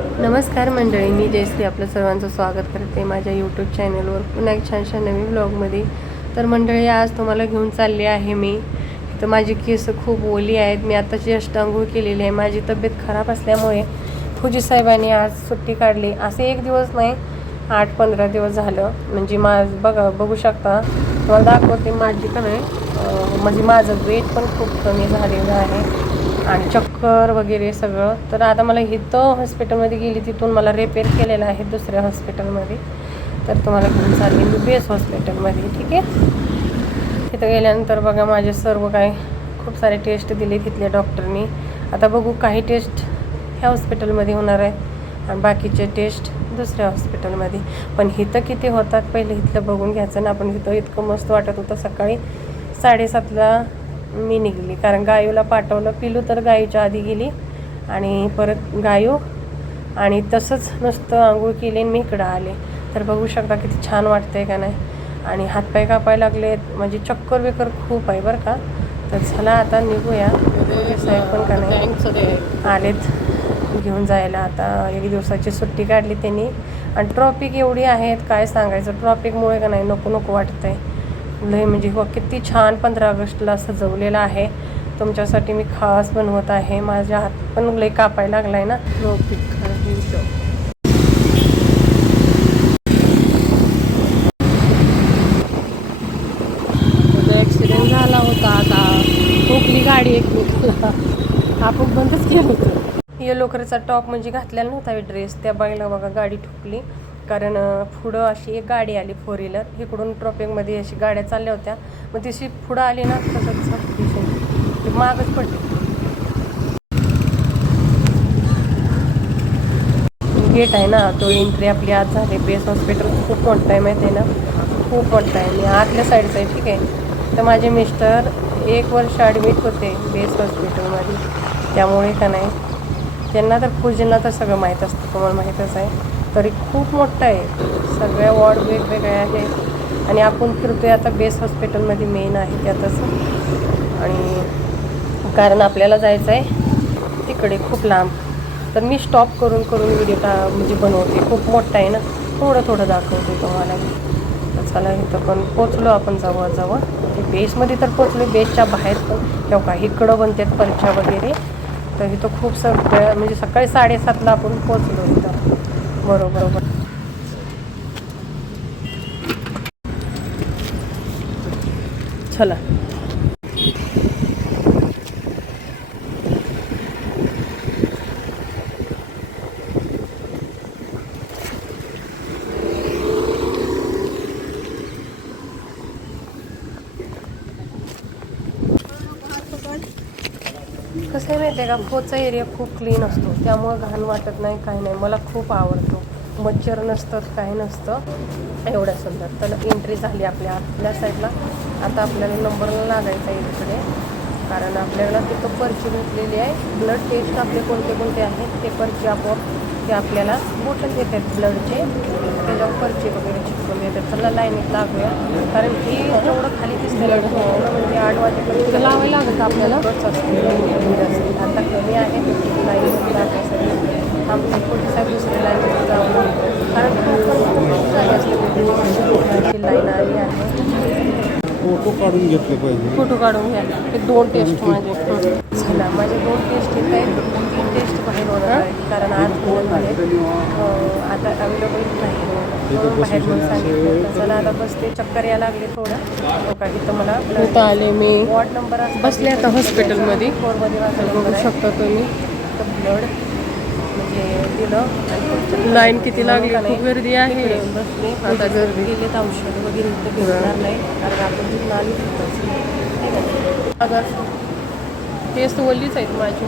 नमस्कार मंडळी, मी जयश्री आपलं सर्वांचं स्वागत करते माझ्या यूट्यूब चॅनलवर पुन्हा एक छानशा नवीन ब्लॉगमध्ये. तर मंडळी, आज तुम्हाला घेऊन चालले आहे मी. तर माझी केस खूप ओली आहेत. मी आता जस्ट अंघोळ केलेली आहे. माझी तब्येत खराब असल्यामुळे फुजी साहेबांनी आज सुट्टी काढली. असे एक दिवस नाही, 8-15 दिवस झालं. म्हणजे बघू शकता, तुम्हाला दाखवते माझी का नाही, म्हणजे माझं वेट पण खूप कमी झालेलं आहे आणि चक्कर वगैरे सगळं. तर आता मला इथं हॉस्पिटलमध्ये गेली, तिथून मला रेफर केलेलं आहे दुसऱ्या हॉस्पिटलमध्ये. तर तुम्हाला घेऊन चालली मी बेस हॉस्पिटलमध्ये. ठीक आहे. तिथं गेल्यानंतर बघा, माझे सर्व काय खूप सारे टेस्ट दिले तिथल्या डॉक्टरनी. आता बघू, काही टेस्ट ह्या हॉस्पिटलमध्ये होणार आहेत आणि बाकीचे टेस्ट दुसऱ्या हॉस्पिटलमध्ये. पण इथं किती होतात पहिले इथलं बघून घ्यायचं ना आपण. इथं इतकं मस्त वाटत होतं. सकाळी 7:30ला मी निघली, कारण गायूला पाठवलं. पिलू तर गायूच्या आधी गेली आणि परत गायू, आणि तसंच नुसतं आंघोळ केली आणि मी इकडं आले. तर बघू शकता किती छान वाटतंय का नाही. आणि हातपाय कापायला लागलेत, म्हणजे चक्कर बेकर खूप आहे बरं का. तर चला आता निघूया. साहेब पण का नाही आलेत घेऊन जायला. आता 1 दिवसाची सुट्टी काढली त्यांनी. आणि ट्रॉफिक एवढी आहेत काय सांगायचं. ट्रॉफिकमुळे का नाही नको नको वाटतंय लय. म्हणजे किती छान 15 ऑगस्टला सजवलेलं आहे. तुमच्यासाठी मी खास बनवत आहे. माझ्या हात पण लय कापायला लागलाय ना. ॲक्सिडेंट झाला होता. आता ठोकली गाडी एकमेकाला. आपण बंदच केलं होतं. येलो कलरचा टॉप म्हणजे घातलेला नव्हता ड्रेस. त्या बाईला बघा गाडी ठोकली. कारण पुढं अशी एक गाडी आली 4 व्हीलर. इकडून ट्रॉफिकमध्ये अशी गाड्या चालल्या होत्या. मग तिशी पुढं आली ना, तसंच ती मागच पडली. गेट आहे ना, तो एंट्री आपली आज झाली. बेस हॉस्पिटल खूप मोठं आहे, माहिती आहे ना, खूप मोठं आहे. आणि आतल्या साईडचं आहे. ठीक आहे. तर माझे मिस्टर 1 वर्ष ॲडमिट होते बेस हॉस्पिटलमध्ये. त्यामुळे का नाही, त्यांना तर फुजींना तर सगळं माहीत असतं, तुम्हाला माहीतच आहे. तरी खूप मोठं आहे. सगळ्या वॉर्ड वेगवेगळ्या आहेत. आणि आपण फिरतोय आता बेस हॉस्पिटलमध्ये, मेन आहे त्यातच. आणि कारण आपल्याला जायचं आहे तिकडे खूप लांब. तर मी स्टॉप करून व्हिडिओ म्हणजे बनवते. खूप मोठं आहे ना, थोडं थोडं दाखवते तुम्हाला. तर चला, इथं पण पोचलो आपण जवळजवळ. म्हणजे बेसमध्ये तर पोचलो, बेसच्या बाहेर पण तेव्हा काही इकडं बनतात परीक्षा वगैरे. तर इथं खूप सगळं म्हणजे सकाळी 7:30ला आपण पोचलो इथं बरोबर. चला. कसं आहे माहिती आहे का, पोचा एरिया खूप क्लीन असतो, त्यामुळं घाण वाटत नाही, काही नाही. मला खूप आवडतो. मच्छर नसतं, काही नसतं, एवढ्या सुंदर. तर एंट्री झाली आपल्या साईडला. आता आपल्याला नंबरला लागायचा आहे इकडे, कारण आपल्याला तिथं पर्ची भेटलेली आहे. ब्लड टेस्ट आपले कोणते कोणते आहेत ते पर्ची आपोआप ते आपल्याला बोटल देतात ब्लडचे. त्याच्यावर पर्ची वगैरे चिपकून देतात. चला लाईनीत लागूया, कारण की जेवढं खाली दिसतं म्हणजे 8 वाजेपर्यंत लावायला लागतं आपल्याला. आता कमी आहे लाईनीमध्ये लागण्यासाठी. आमच्या पुढे साहेब दुसऱ्या लाईनीत जाऊन, कारण खूप झाली असते लाईन आली आहे. फोटो काढून घेतले पाहिजे. फोटो काढून घ्या. हे 2 टेस्ट माझे झाला. माझे 2 टेस्ट येत आहेत. 3 टेस्ट बाहेर होणार आहे, कारण आज आता अवेलेबल नाही म्हणून बाहेर म्हणून सांगितलं. चला आता बसते. चक्कर यायला लागले थोडं. काही तर मला इथं आले मी. वॉर्ड नंबर बसले आता हॉस्पिटलमध्ये. 4मध्ये माझा बघू शकता तुम्ही. तर ब्लड म्हणजे दिलं. लाईन किती लागली, खूप गर्दी आहे. बसले आता गर्दी गेलेत. औषध वगैरे इथं भेटणार नाही, कारण आपण तिथून आली तिथंच. अगर टेस्ट वल्लीच आहेत माझी.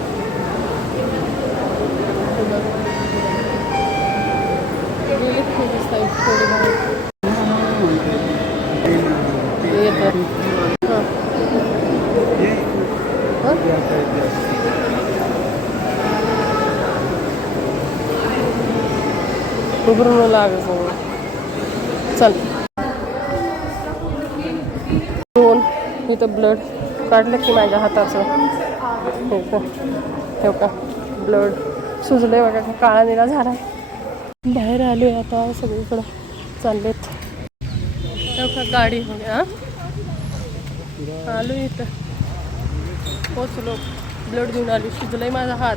गेले थोडी बाहेर येतात. उघडून लागत. चल. 2 इथं ब्लड काढलं की माझ्या हाताचं. हे का ब्लड सुजलंय बघा, का काळा निळा झालाय. बाहेर आलोय आता, सगळीकडं चाललेत. का गाडी आलो इथं, पोचलो, ब्लड देऊन आलो. सुजलंय माझा हात.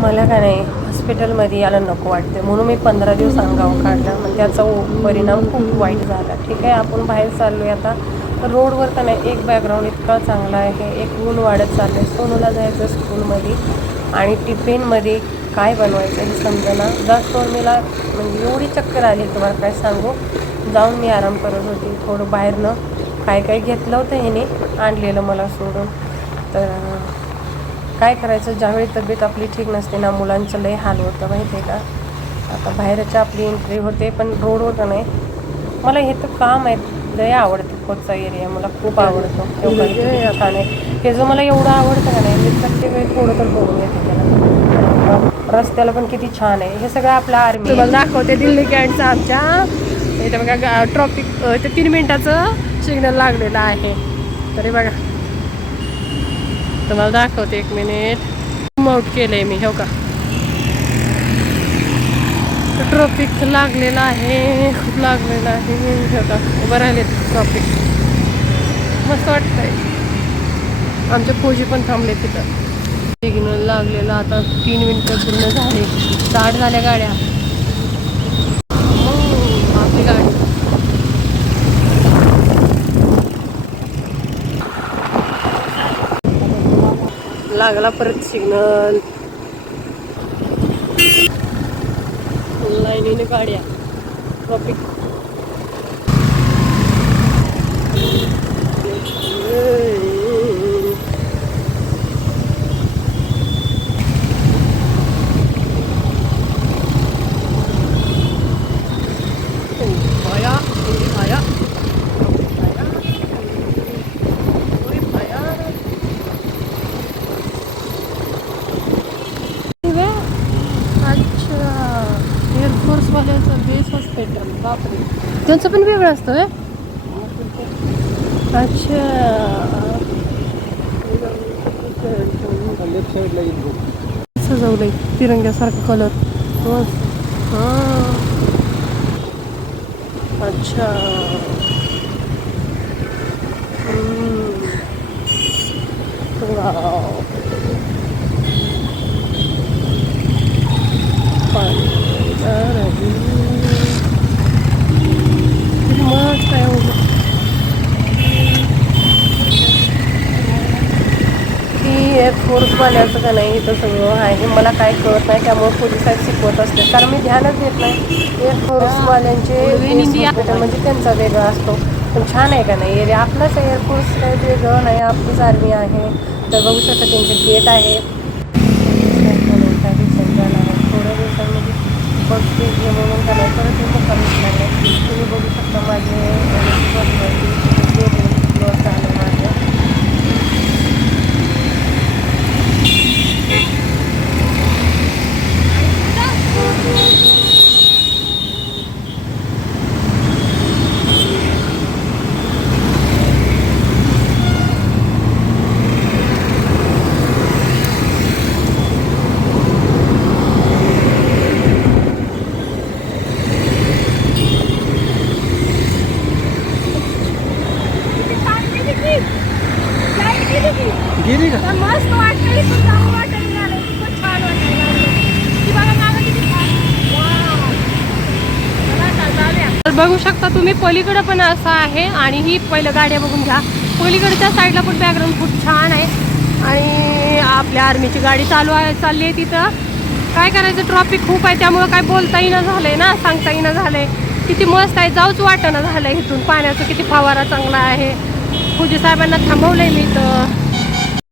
मला का नाही हॉस्पिटलमध्ये यायला नको वाटते, म्हणून मी 15 दिवस अंगावर काढला. मग त्याचा परिणाम खूप वाईट झाला. ठीक आहे, आपण बाहेर चाललोय आता. तर रोडवर तर नाही, एक बॅकग्राऊंड इतका चांगला आहे, एक ऊन वाढत चाललं आहे. सोनूला जायचं स्कूलमध्ये आणि टिफिनमध्ये काय बनवायचं हे समजेना. जास्तवर मला म्हणजे एवढी चक्कर आली तुम्हाला काय सांगू. जाऊन मी आराम करत होती. थोडं बाहेरनं काय काय घेतलं होतं ह्याने, आणलेलं मला सोडून. तर काय करायचं, ज्यावेळी तब्येत आपली ठीक नसते ना, मुलांचं लय हाल होतं माहिती आहे का. आता बाहेरच्या आपली एंट्री होते, पण रोड होतं नाही. मला हे तर काम आहे, लय आवडतं. कोचा एरिया मला खूप आवडतो. छान आहे हे, जो मला एवढं आवडतं का नाही, मी प्रत्येक वेळी थोडं तर बघून येते त्याला. रस्त्याला पण किती छान आहे. हे सगळं आपलं आर्मी. तुम्हाला दाखवते दिल्ली कॅन्टचं आमच्या इथे बघा. ट्रॉफिक ते 3 मिनिटाचं सिग्नल लागलेलं आहे. तरी बघा, तुम्हाला दाखवते 1 मिनिट. आउट केलंय मी, हो का. ट्रॉफिक लागलेलं आहे, खूप लागलेलं आहे. हो का, उभं राहिले ट्रॉफिक. मस्त वाटतंय. आमचे फौजी पण थांबले तिथं. सिग्नल लागलेलं आता 3 मिनिटं पूर्ण झाले. स्टार्ट झाल्या गाड्या. आपली गाडी लागला परत सिग्नल. लाईनीने गाड्या, ट्रॉफिक. एअरफोर्सवाल्याचं बेस हॉस्पिटल, बापरे. त्यांचं पण वेगळं असतं. अच्छा, लेफ्ट साईडला येईल. सजवलंय तिरंग्यासारखं कलर. हां, अच्छा. वाव. मस्त आहे. एअरफोर्सवाल्याचं का नाही इथं सगळं आहे. मला काय कळत नाही, त्यामुळे पोलीस साहेब शिकवत असते, कारण मी ध्यानच देत नाही. एअरफोर्सवाल्यांचे हॉस्पिटल म्हणजे त्यांचा वेगळा असतो. पण छान आहे का नाही एरिया. आपलाच एअरफोर्स काही वेगळं नाही, आपलीच आर्मी आहे. तर बघू शकता त्यांचे गेट आहे. थोड्या दिवसांमध्ये बघते हे म्हणून काय परत हे मुक्कामीच लागले. तुम्ही बघू शकता माझे लॉस झालं माझं. गेली का? मस्त वाटतं. छान तर बघू शकता तुम्ही, पलीकडं पण असं आहे. आणि ही पहिलं गाड्या बघून घ्या. पलीकडच्या साईडला पण बॅकग्राऊंड खूप छान आहे. आणि आपल्या आर्मीची गाडी चालली आहे तिथं. काय करायचं, ट्रॉफिक खूप आहे, त्यामुळं काय बोलता येईना झालंय ना, सांगता येईना झालंय. किती मस्त आहे, जाऊच वाटणं झालंय. इथून पाण्याचं किती फवारा चांगला आहे. फौजी साहेबांना थांबवलंय मी तर.